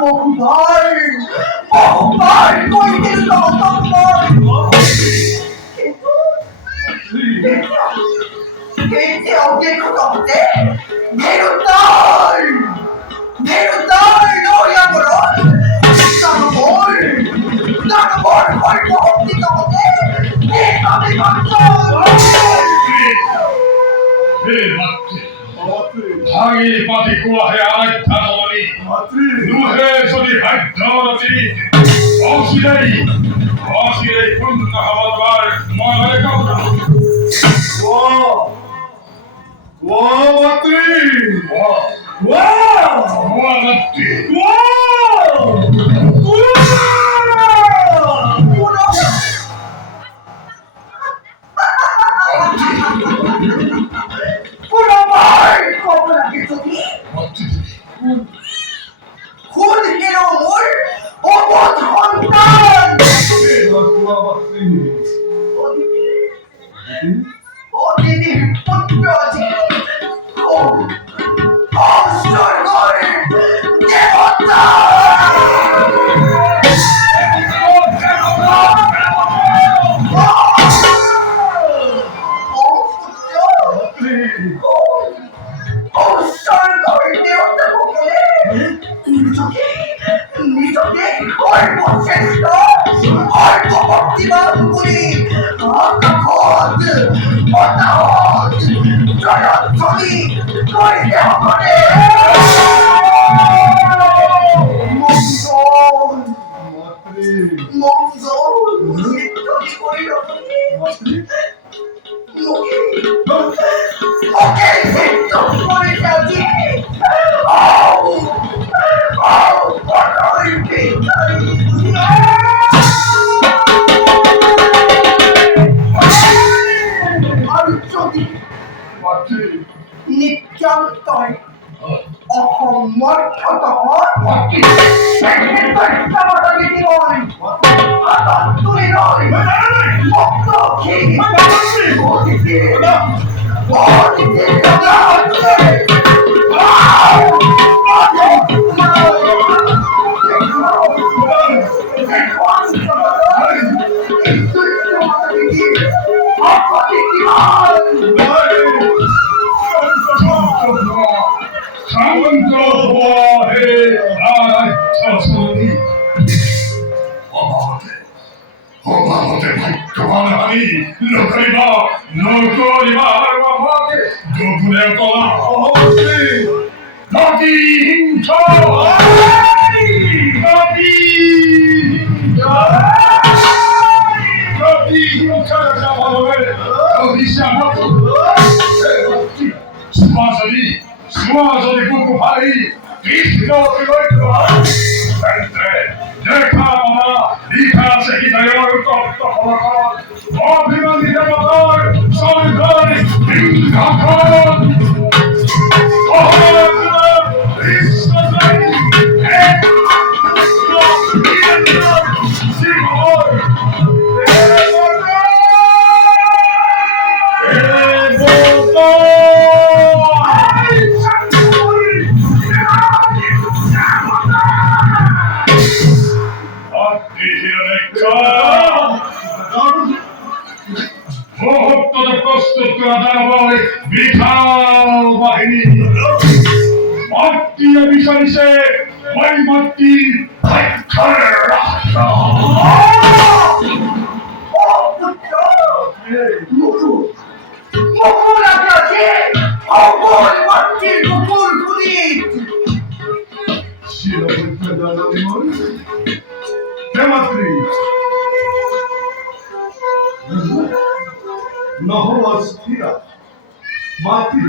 বহু বহুবার কইছিল তখন কেতিয়াও দেখো তহতে মেৰুতাই লৈ আগৰত দানৱৰ সৰ্বশক্তি তহতে ভাঙি পাতি কোৱাহে আৰাধ্যা নমনি নুহে যদি ভাগ্যৱতী অচিৰেই পূৰ্ণ হ'ব তোমাৰ মনৰে কামনা নিত্যান্তই অসমৰ্থতঃ অভাৱতে ভাগ্যৱান আমি নকৰিবা আৰু আমাকে দুগুণে কলা নদী হিংসা যদি কুকু ভাই কৃষ্ণ দেখা পাবা লিখা আছে হৃদয়ৰ তপ্ত ফলকত অভিমানী দেৱতাৰ স্বৰ্গৰ সিংহাসন প্রস্তুত করা দানবই বিশাল বাহিনী মাতৃ অভিশারিসে ওই মাতৃ নহস্থিরা মাতৃ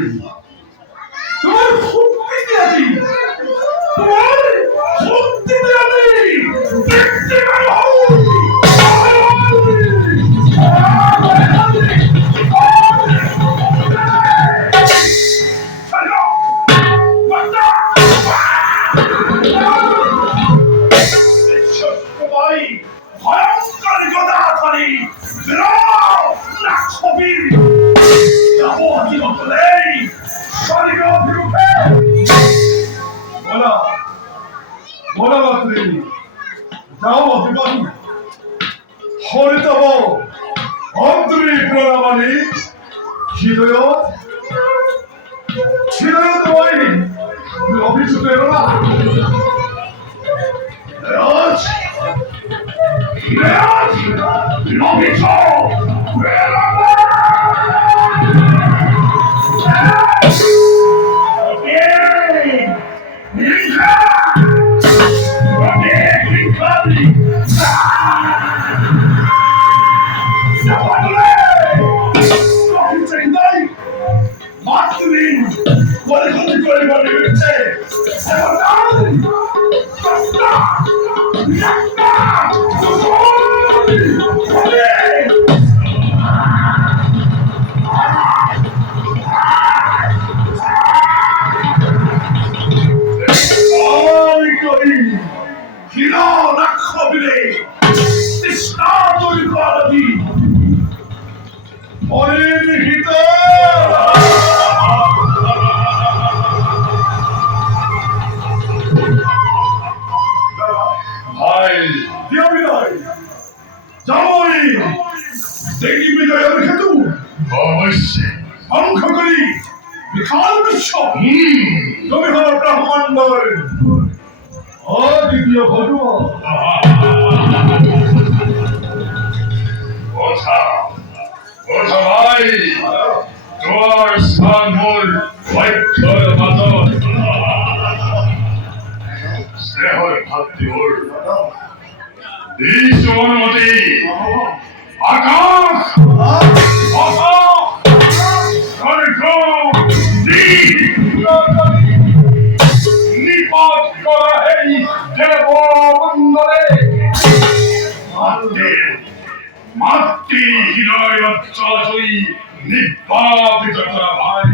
তোমার শক্তি আছি তোমার শক্তি আছি দেখতে পারো যাও অভিবাদী হরিতব অন্তরী প্রণামানি হৃদয়ত মই অভিযোগ এরোনা দেখি বিজয়ের হেতু অবশ্যই ধ্বংস করি বিশাল বিশ্ব তুমি হল ব্রহ্মাণ্ডর অদ্বিতীয় ভগবান ওঠা ওঠা ভাই তোমার স্থান মূল বৈক্ষর মাতন স্নেহর ভাতৃবর দিস অনুমতি আকাশ নিপাত করা এই দেববন্দরে মাতৃ হৃদয় চলাচই নিপাতিত করা ভাই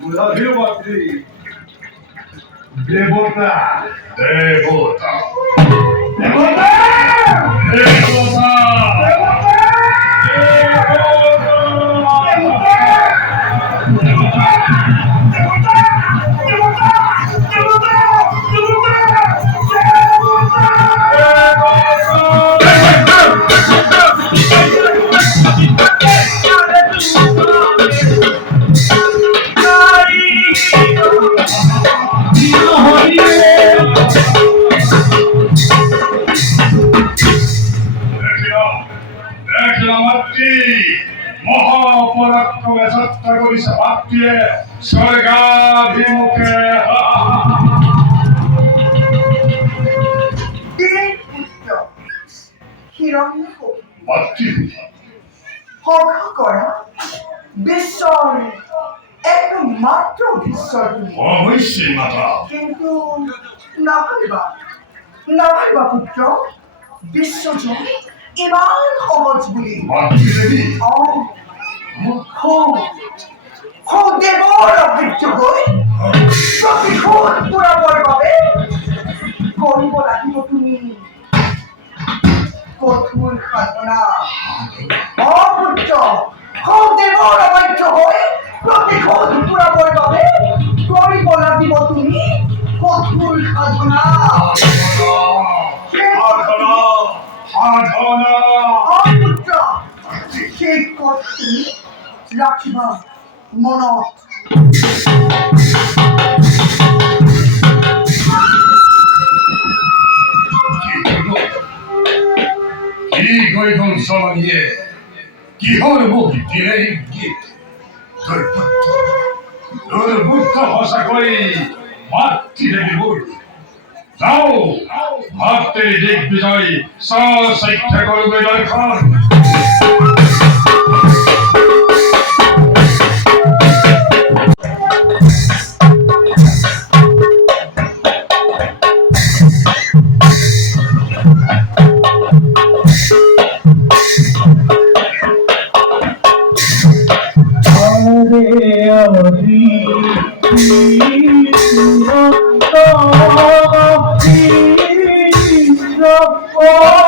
মুলাধির মাতৃ দেবতা দেবতা দেবতা দেবতা মহাপরাক্রমে যাত্রা করিছে ভাতৃয়ে স্বর্গাভিমুখে ভাতৃ হত্যা করা বিশ্বৰ একমাত্ৰ বিশ্বৰ তুমি অবশ্যই মাতা কিন্তু নাভাবিবা পুত্ৰ বিশ্বজয় ইমান সহজ বুলি ভাতৃ দেৱী দেৱৰ অভ্যাস হৈ প্ৰতিশোধ পূৰাবৰ বাবে কৰিব লাগিব তুমি কঠোৰ সাধনা পুত্ৰ দেৱৰ অভ্যাস হৈ প্ৰতিশোধ পূৰাবৰ বাবে কৰিব লাগিব তুমি কঠোৰ সাধনা পুত্ৰ সেই পথ তুমি ৰাখিবা মনত কি কৈখন চলনিয়ে কিহৰ মুখ দিলে গীত তোৰ বুদ্ধ সঁচাকৈ মাতৃ দেৱীবোৰ যাও ভাতৃ দিগ্বিজয় স্বশিক্ষা করবে দর্শন Oh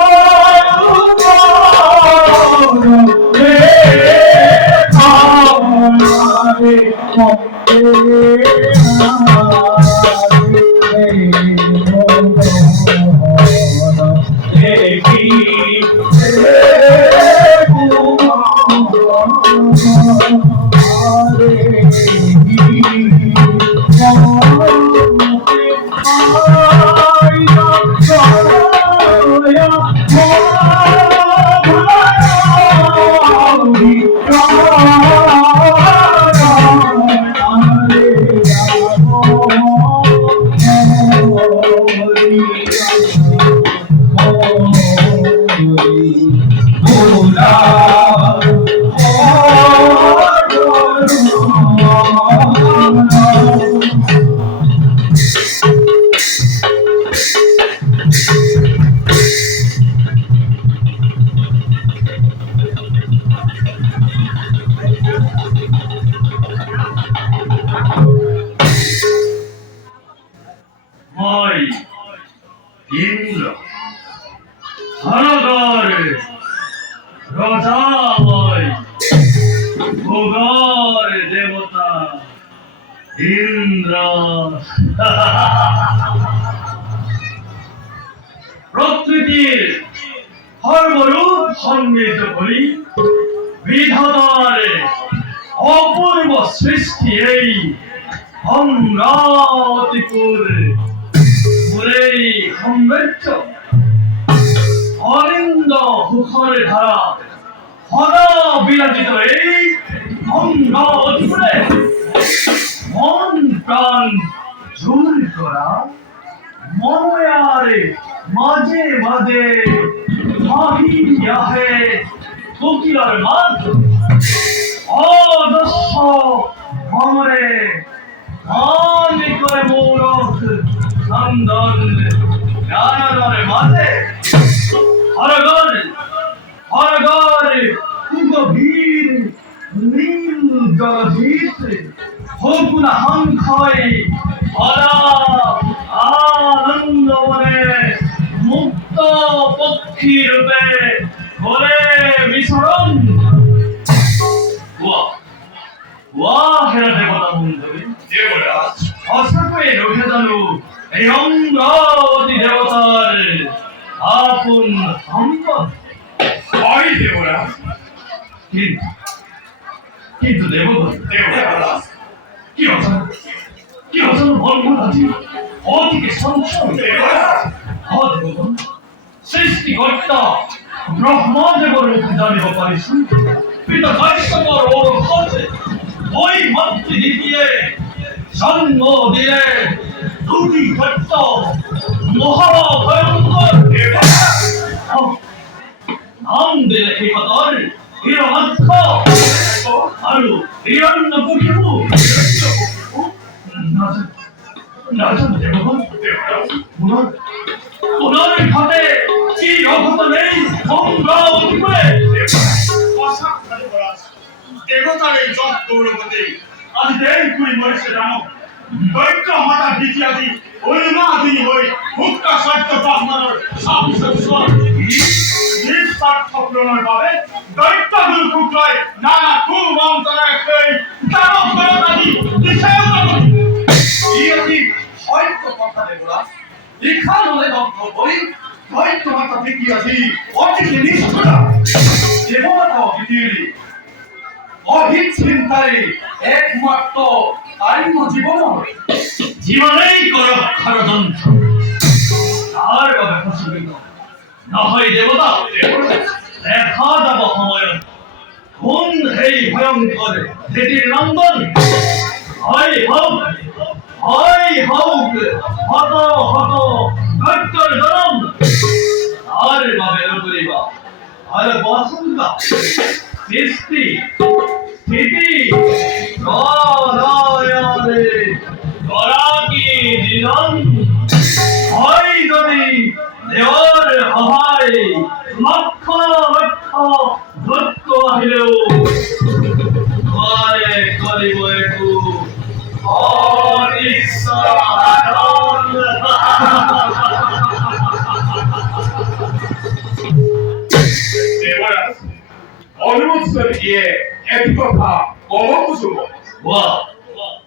মই ইন্দ্র ধনধর রজাময় ভোগর দেবতা ইন্দ্র প্রকৃতির সর্বরূপ সন্মিলিত করি বিধাতার অপূর্ব সৃষ্টি এই অমরাবতীপুর এই সৌন্দর্য অরিন্দ মুখর ধারা সদা বিরাজিত এই অমরাবতীপুরে মন প্রাণ জোর করা মনয়ারে মাঝে মাঝে মাহি আহে কোকিলার মাত অদস্য ভ্রমরে মান করে মৌরখ নন্দন জ্ঞানরে মাঝে হরগর কুগভীর নীল জলধিত হকুনা হাঙ্খয় হরা আনন্দ মনে মুক্ত পক্ষী রূপে করে বিচরণ হেরা দেবতা বন্ধুরে দেবরাজ অসংখ্য রোধে জানু এই অমরাবতী দেবতার আপন সম্পদ হয় দেবরাজ কিন্তু কিন্তু দেবগণ দেবরাজ কি অজানো বলবো আজি অতিকে সংশয় দেবরাজ দেবগণ সৃষ্টিকর্তা ব্রহ্মদেবর মুখে জানিব পারিছি পিতা কাশ্যপর ওর খোঁজে ওই মাতৃ দ্বিতীয় জন্ম দিয়ে দুটি সত্য মহাভয়ঙ্কর নাম দিলে এই কথার হিরণাক্ষ আৰু হিরণ্য পুঠিবু নাজানো দেবগণ পুনর ঘটে কি অঘট নেই অমরাবতীপুরে দেবতার এই জপ গৌরবতে আজ দেই কুড়ি মরিছে জানো দৈত্য মাতা দিছি আজি অলিমা দিনী হই মুক্ত সত্য ব্রাহ্মণৰ সাংসদ নিস্বার্থ পূৰণৰ বাবে দৈত্য দুৰ্ভোগ লৈ নানা কুমন্ত্ৰণাৰে সেই দানৱ দৈত আদি দিছে ই অতি সত্য কথা দেবরাজ লিখা নলে দগ্ধ হই দৈত্য মাতা দেখি আজি অতি নিষ্ঠুরা দেবতা অতিথির অহিত চিন্তায় একমাত্র আইন জীবন জীবনেই কর ষড়যন্ত্র তার বাবে প্রচলিত নহয় দেবতা দেখা যাব সময়ত কোন সেই ভয়ঙ্কর সেটির নন্দন হয় হোক হত হত দৈত্যর জনম তার বাবে নকরিবা আর বসন্ত সৃষ্টি স্থিতি রদয়রে গরাকি জীবন হয় যদি দেওর সহায় লক্ষ লক্ষ দৈত্য আহিলেও তোমারে করিব একটু অনিশ্চয় দেবরাজ অনুমোদন দিয়ে একটি কথা কব কুসুম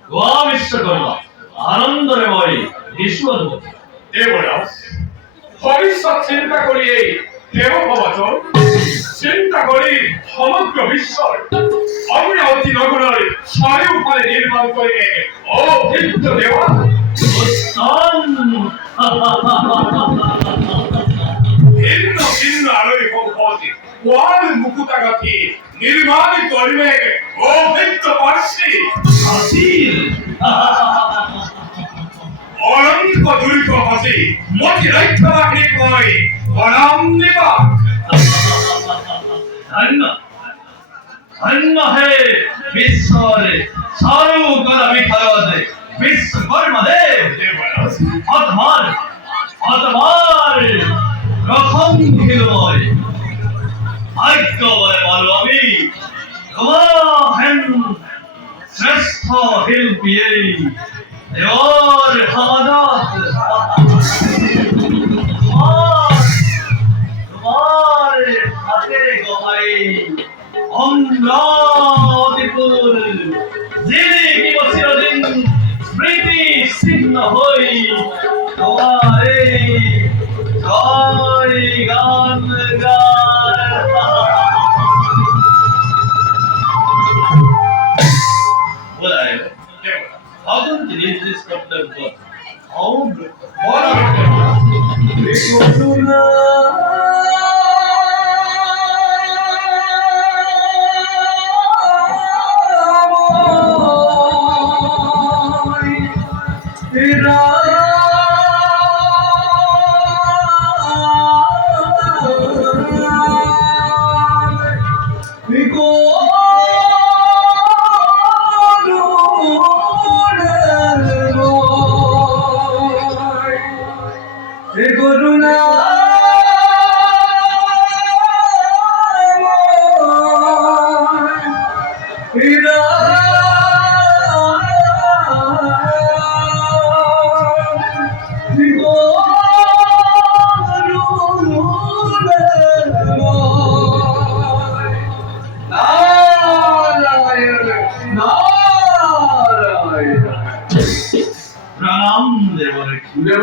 গোয়া বিশ্বকর্মা আনন্দরে মই ঈশ্বর দেবরাজ ভবিষ্যৎ চিন্তা কৰিয়েই দেৱ সমাজৰ চিন্তা কৰি সমগ্ৰ বিশ্বৰ অমৰাৱতী নগৰৰ চাৰিওফালে নিৰ্মাণ কৰি অভিজ্ঞ দেৱা ভিন্ন ভিন্ন আলোয় সম্পত্তি ওয়াল মুকুতা গাঁথি নির্মাণ করবে অভিজ্ঞ পার্শ্বে হাসিল অনন্ত দুর্গ হাসি মতি রক্ষাবাগ্নি কয় প্রণাম নিবাক ধন্য ধন্য হে বিশ্বৰ চাৰিওফালে বিশাৰদে বিশ্বকৰ্মা দেৱ অতমাৰ ৰক্ষণশীল মই ভাগ্য বলে পালো আমি তোমাহেন শ্ৰেষ্ঠ শিল্পীয়ে দেৱৰ সমাজত তোমার হাতে গহাই অমরাবতীপুর যিনি কি চিরদিন স্মৃতি চিহ্ন হই তোমার এই জয় গান গায় ভগন নির্দেশ কর্তব্য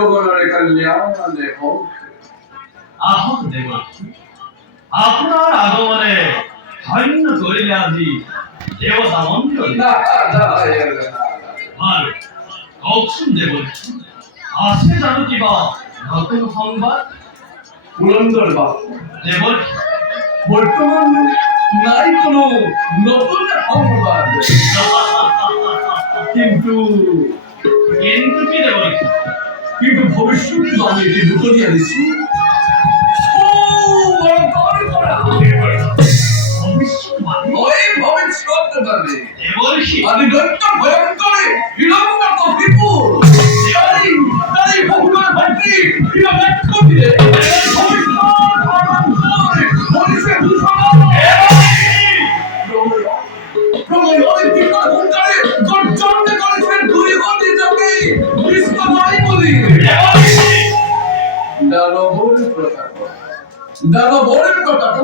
ৱগণৰ কল্যাণে হওক। আহক দেৱকী, আপোনাৰ আগমনে ধন্য কৰিলে আজি দেৱতা মণ্ডল। বাৰু কওকচোন দেৱকী, আছে জানো কিবা নতুন সংবাদ? পুৰন্দৰ বাবু, দেৱকী, বৰ্তমান নাই কোনো নতুন সংবাদ, কিন্তু কিন্তু কি দেৱকী? কিন্তু ভৱিষ্যত আমি এটি দুটনি আনিছো। ভৱিষ্যতবাণী আমি দৈত্য ভয়ঙ্করে বিলম্বিত বিপুল তাই বহুবার ভাতৃ বিলম্বিত দিলে মনীষে দূষণ গর্জনে করেছেন দুই গতি যোগে বিশ্বময় বলি দানবরের প্রতাপ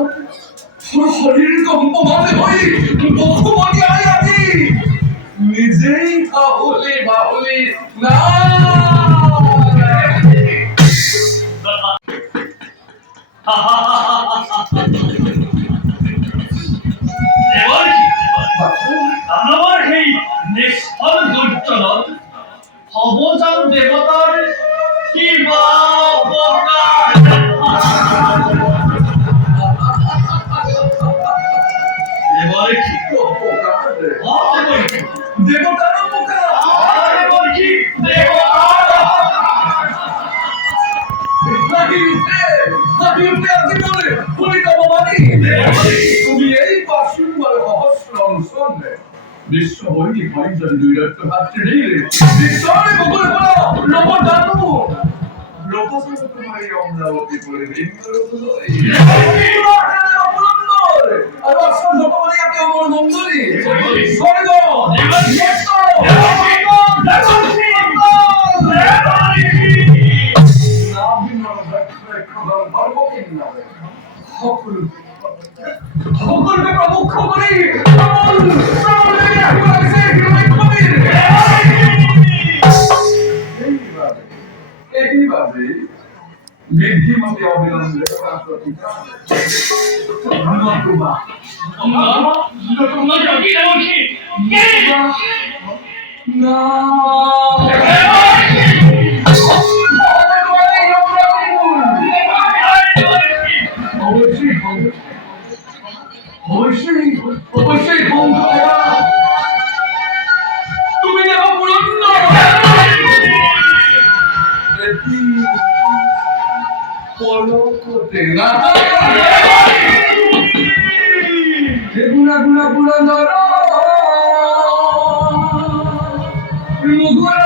শরীর কম্পমানে হই মুখমণি আই আজি নিজেই কাহুলি বাহুলি না দানৱৰ সেই নিষ্ফল দুৰ্জনত হ'ব জানো দেৱতাৰ কিবা উপকাৰ? বিশ্ব বৈরি ভাইজন দুই রক্ত ভাতৃ নিলে বিশ্বরে বকুল হলো লোক জানু লোক তোমার এই অমরাবতী করে ইন্দ্র হলো আর অসল লোক বলে আপনি অমর মঙ্গলি স্বর্গ সকলকে প্রমুখ করি এইভাবে বিধিমতে অবিলম্বে প্রতিকার নতুবা তোমাকে কি বলছি না অবশ্যই অবশ্যই অবশ্যই তুমি দেখো পুরন্দর পলকতে না গুনা গুনা পুরন্দর মুগুর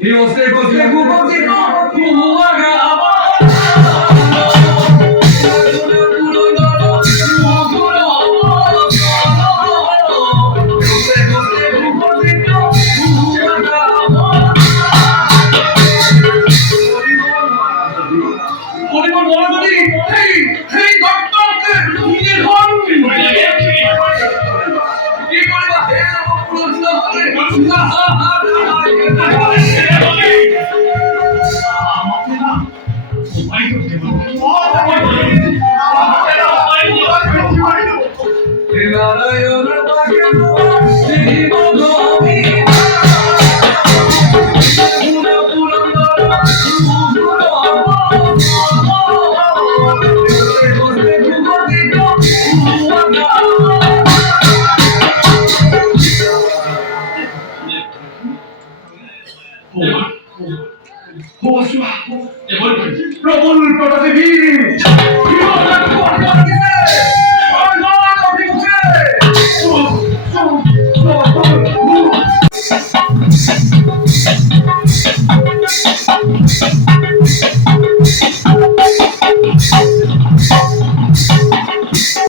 Io seguo così, প্রবল প্রতাপী